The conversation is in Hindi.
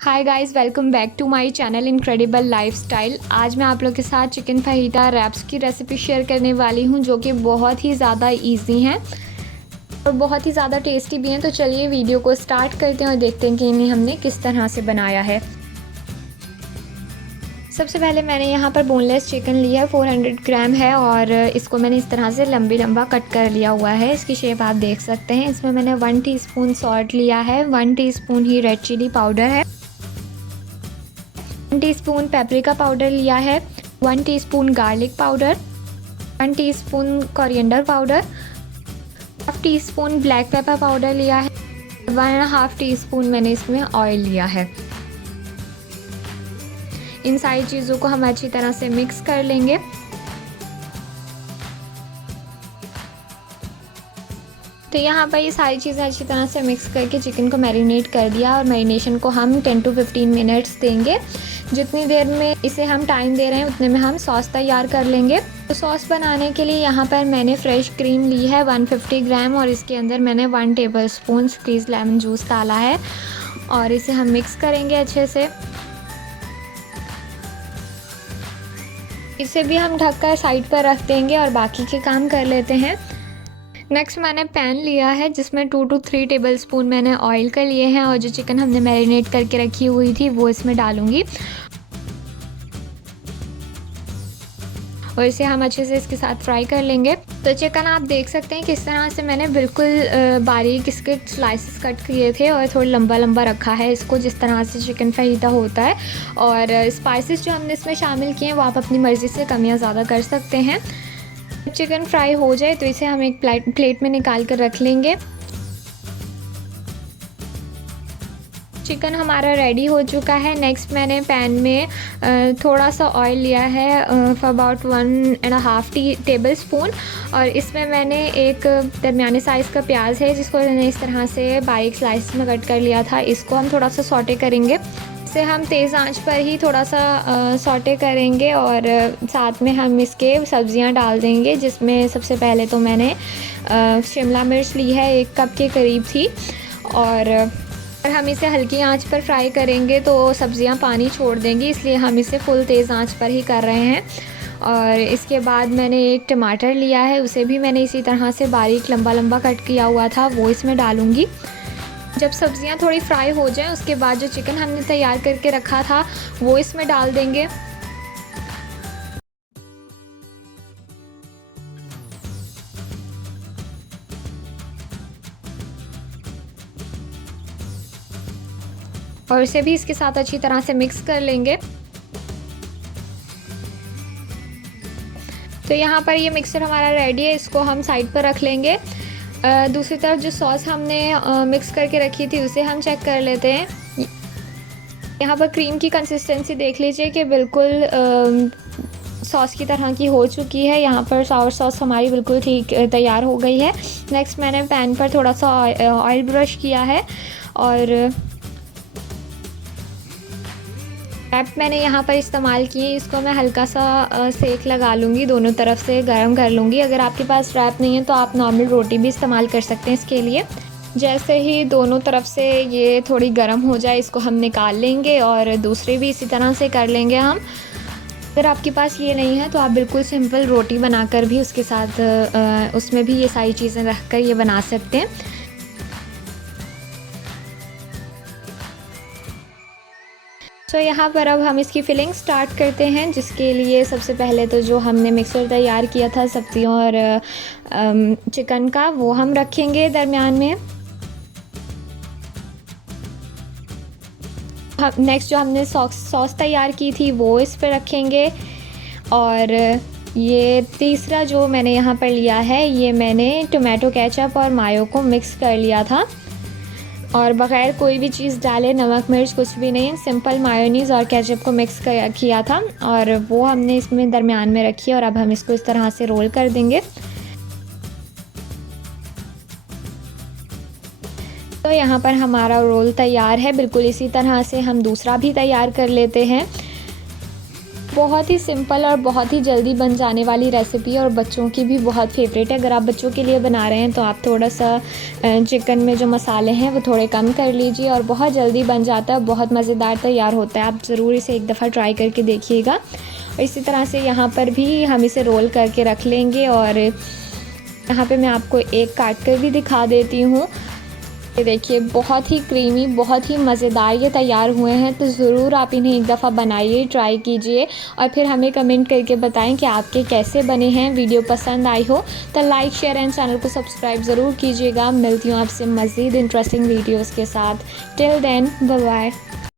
Hi guys, welcome back to my channel incredible lifestyle. आज मैं आप लोग के साथ चिकन फहीटा रैप्स की रेसिपी शेयर करने वाली हूं, जो कि बहुत ही ज़्यादा इजी हैं और बहुत ही ज़्यादा टेस्टी भी हैं। तो चलिए वीडियो को स्टार्ट करते हैं और देखते हैं कि इन्हें हमने किस तरह से बनाया है। सबसे पहले मैंने यहाँ पर बोनलेस चिकन लिया है, 400 ग्राम है और इसको मैंने इस तरह से लंबा कट कर लिया हुआ है। इसकी शेप आप देख सकते हैं। इसमें मैंने 1 टीस्पून सॉल्ट लिया है, 1 टीस्पून ही रेड चिली पाउडर है, 1 टीस्पून पेपरिका पाउडर लिया है, 1 teaspoon garlic powder, 1 teaspoon coriander powder, 1/2 teaspoon black pepper powder लिया है, 1.5 टीस्पून मैंने इसमें ऑयल लिया है। इन सारी चीज़ों को हम अच्छी तरह से मिक्स कर लेंगे। तो यहाँ पर ये सारी चीज़ें अच्छी तरह से मिक्स करके चिकन को मैरिनेट कर दिया और मैरिनेशन को हम 10 to 15 मिनट्स देंगे। जितनी देर में इसे हम टाइम दे रहे हैं उतने में हम सॉस तैयार कर लेंगे। तो सॉस बनाने के लिए यहाँ पर मैंने फ्रेश क्रीम ली है 150 ग्राम और इसके अंदर मैंने 1 टेबलस्पून स्क्वीज़ लेमन जूस डाला है और इसे हम मिक्स करेंगे अच्छे से। इसे भी हम ढककर साइड पर रख देंगे और बाकी के काम कर लेते हैं। नेक्स्ट मैंने पैन लिया है जिसमें 2 to 3 टेबलस्पून मैंने ऑयल का लिए हैं और जो चिकन हमने मैरिनेट करके रखी हुई थी वो इसमें डालूंगी और इसे हम अच्छे से इसके साथ फ्राई कर लेंगे। तो चिकन आप देख सकते हैं किस तरह से मैंने बिल्कुल बारीक इसके स्लाइसेस कट किए थे और थोड़ा लंबा रखा है इसको, जिस तरह से चिकन फहीटा होता है। और स्पाइसेस जो हमने इसमें शामिल किए हैं वो आप अपनी मर्ज़ी से कम या ज़्यादा कर सकते हैं। चिकन फ्राई हो जाए तो इसे हम एक प्लेट में निकाल कर रख लेंगे। चिकन हमारा रेडी हो चुका है। नेक्स्ट मैंने पैन में थोड़ा सा ऑयल लिया है फॉर अबाउट 1.5 टेबलस्पून और इसमें मैंने एक दरमियाने साइज़ का प्याज है जिसको मैंने इस तरह से बारीक स्लाइस में कट कर लिया था। इसको हम थोड़ा सा सौटे करेंगे। इसे हम तेज़ आंच पर ही थोड़ा सा सौटे करेंगे और साथ में हम इसके सब्ज़ियां डाल देंगे, जिसमें सबसे पहले तो मैंने शिमला मिर्च ली है, 1 कप के करीब थी और हम इसे हल्की आंच पर फ्राई करेंगे तो सब्ज़ियां पानी छोड़ देंगी, इसलिए हम इसे फुल तेज़ आंच पर ही कर रहे हैं। और इसके बाद मैंने 1 टमाटर लिया है, उसे भी मैंने इसी तरह से बारीक लंबा कट किया हुआ था, वो इसमें डालूँगी। जब सब्ज़ियां थोड़ी फ्राई हो जाएं उसके बाद जो चिकन हमने तैयार करके रखा था वो इसमें डाल देंगे। और इसे भी इसके साथ अच्छी तरह से मिक्स कर लेंगे। तो यहाँ पर ये मिक्सर हमारा रेडी है, इसको हम साइड पर रख लेंगे। दूसरी तरफ जो सॉस हमने मिक्स करके रखी थी उसे हम चेक कर लेते हैं। यहाँ पर क्रीम की कंसिस्टेंसी देख लीजिए कि बिल्कुल सॉस की तरह की हो चुकी है। यहाँ पर सावर सॉस हमारी बिल्कुल ठीक तैयार हो गई है। नेक्स्ट मैंने पैन पर थोड़ा सा ऑयल ब्रश किया है और रैप मैंने यहाँ पर इस्तेमाल किए। इसको मैं हल्का सा सेक लगा लूँगी, दोनों तरफ से गर्म कर लूँगी। अगर आपके पास रैप नहीं है तो आप नॉर्मल रोटी भी इस्तेमाल कर सकते हैं इसके लिए। जैसे ही दोनों तरफ से ये थोड़ी गर्म हो जाए इसको हम निकाल लेंगे और दूसरी भी इसी तरह से कर लेंगे हम। अगर आपके पास ये नहीं है तो आप बिल्कुल सिंपल रोटी बनाकर भी उसके साथ उसमें भी ये सारी चीज़ें रख कर ये बना सकते हैं। तो यहाँ पर अब हम इसकी फिलिंग स्टार्ट करते हैं, जिसके लिए सबसे पहले तो जो हमने मिक्सर तैयार किया था सब्जियों और चिकन का वो हम रखेंगे दरमियान में। नेक्स्ट जो हमने सॉस तैयार की थी वो इस पर रखेंगे और ये तीसरा जो मैंने यहाँ पर लिया है ये मैंने टोमेटो केचप और मायो को मिक्स कर लिया था और बग़ैर कोई भी चीज़ डाले, नमक मिर्च कुछ भी नहीं, सिंपल मायोनीज़ और केचप को मिक्स किया था और वो हमने इसमें दरमियान में रखी और अब हम इसको इस तरह से रोल कर देंगे। तो यहाँ पर हमारा रोल तैयार है। बिल्कुल इसी तरह से हम दूसरा भी तैयार कर लेते हैं। बहुत ही सिंपल और बहुत ही जल्दी बन जाने वाली रेसिपी है और बच्चों की भी बहुत फेवरेट है। अगर आप बच्चों के लिए बना रहे हैं तो आप थोड़ा सा चिकन में जो मसाले हैं वो थोड़े कम कर लीजिए और बहुत जल्दी बन जाता है, बहुत मज़ेदार तैयार होता है। आप ज़रूर इसे एक दफ़ा ट्राई करके देखिएगा। और इसी तरह से यहाँ पर भी हम इसे रोल करके रख लेंगे और यहाँ पे मैं आपको एक काट कर भी दिखा देती हूँ। ये देखिए बहुत ही क्रीमी, बहुत ही मज़ेदार ये तैयार हुए हैं। तो ज़रूर आप इन्हें एक दफ़ा बनाइए, ट्राई कीजिए और फिर हमें कमेंट करके बताएं कि आपके कैसे बने हैं। वीडियो पसंद आई हो तो लाइक, शेयर एंड चैनल को सब्सक्राइब ज़रूर कीजिएगा। मिलती हूँ आपसे मज़ीद इंटरेस्टिंग वीडियोज़ के साथ। Till then bye bye.